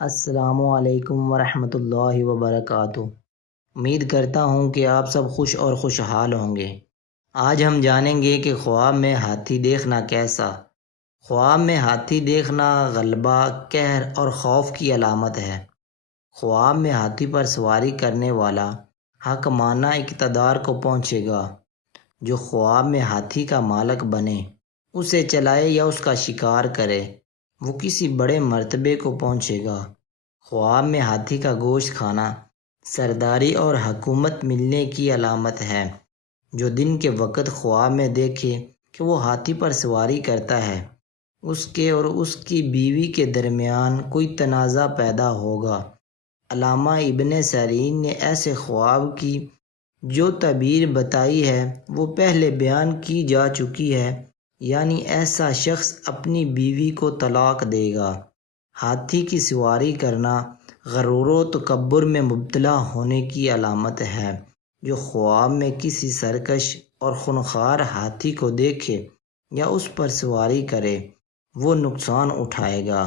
السلام علیکم ورحمۃ اللہ وبرکاتہ۔ امید کرتا ہوں کہ آپ سب خوش اور خوشحال ہوں گے۔ آج ہم جانیں گے کہ خواب میں ہاتھی دیکھنا کیسا۔ خواب میں ہاتھی دیکھنا غلبہ، قہر اور خوف کی علامت ہے۔ خواب میں ہاتھی پر سواری کرنے والا حق مانا اقتدار کو پہنچے گا۔ جو خواب میں ہاتھی کا مالک بنے، اسے چلائے یا اس کا شکار کرے، وہ کسی بڑے مرتبے کو پہنچے گا۔ خواب میں ہاتھی کا گوشت کھانا سرداری اور حکومت ملنے کی علامت ہے۔ جو دن کے وقت خواب میں دیکھے کہ وہ ہاتھی پر سواری کرتا ہے، اس کے اور اس کی بیوی کے درمیان کوئی تنازع پیدا ہوگا۔ علامہ ابن سیرین نے ایسے خواب کی جو تعبیر بتائی ہے وہ پہلے بیان کی جا چکی ہے، یعنی ایسا شخص اپنی بیوی کو طلاق دے گا۔ ہاتھی کی سواری کرنا غرور و تکبر میں مبتلا ہونے کی علامت ہے۔ جو خواب میں کسی سرکش اور خونخوار ہاتھی کو دیکھے یا اس پر سواری کرے، وہ نقصان اٹھائے گا۔